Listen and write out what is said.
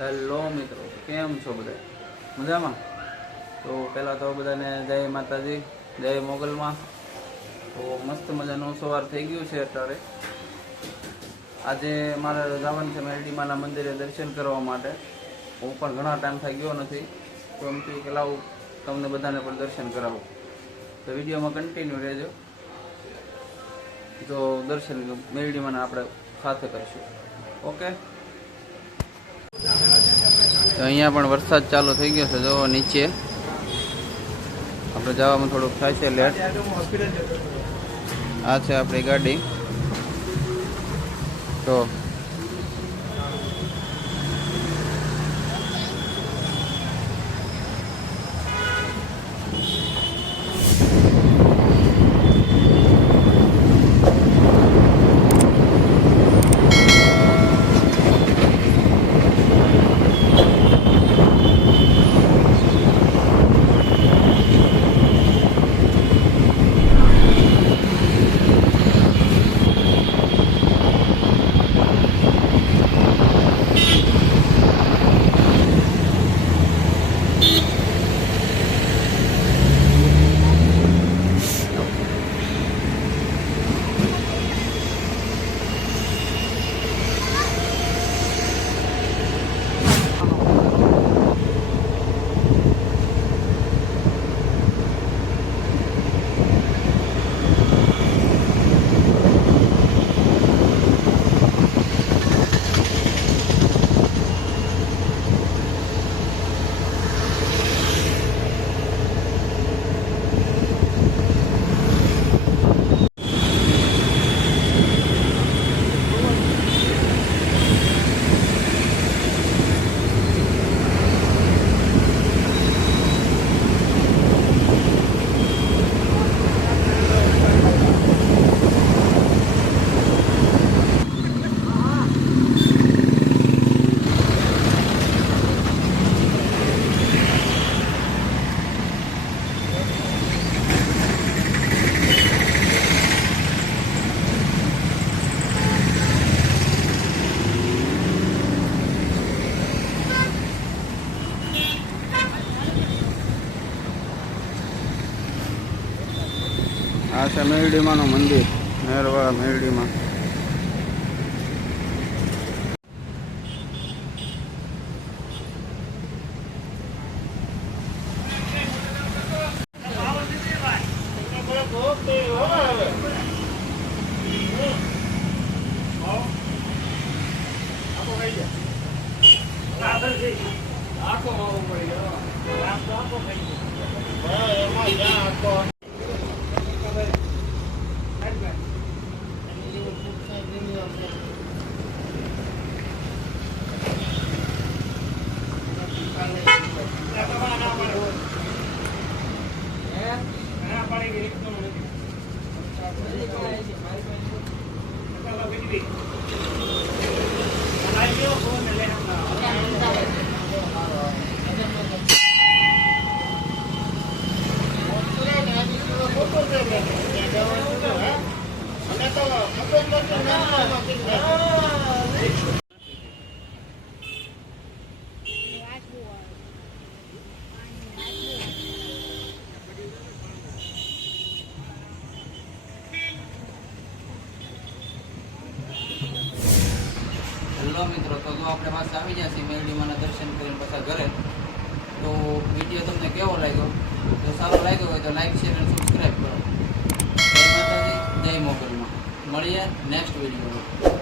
Hello મિત્રો, કેમ છો બધા? મજામાં? તો પહેલાં તો બધાને જય માતાજી, જય મોગલમાં. તો મસ્ત મજાનું સવાર થઈ ગયું છે. અત્યારે આજે મારે જવાનું છે મેરડીમાના મંદિરે દર્શન કરવા માટે. હું પણ ઘણા ટાઈમ થઈ ગયો નથી, તો એમ થયું કે લાવું તમને બધાને પણ દર્શન કરાવું. તો વિડીયોમાં કન્ટિન્યુ રહેજો. તો દર્શન મેરડીમાના આપણે સાથે કરીશું. ઓકે. તો અહીંયા પણ વરસાદ ચાલુ થઈ ગયો છે. જો નીચે આપણે જવામાં થોડુંક થાય છે લેટ. આ છે આપણી ગાડી. તો આ છે મેરડીમાનું મંદિર, મેરવાળા મેરડીમાં. હેલો મિત્રો, તો જો આપણે પાછા આવી ગયા છીએ મેરડીમાના દર્શન કરીને પાછા ઘરે. તો વિડીયો તમને કેવો લાગ્યો? જો સારો લાગ્યો હોય તો લાઈક, શેર અને સબસ્ક્રાઈબ કરો. જય માતાજી, જય મોગલમાં. મળીએ નેક્સ્ટ વિડીયોમાં.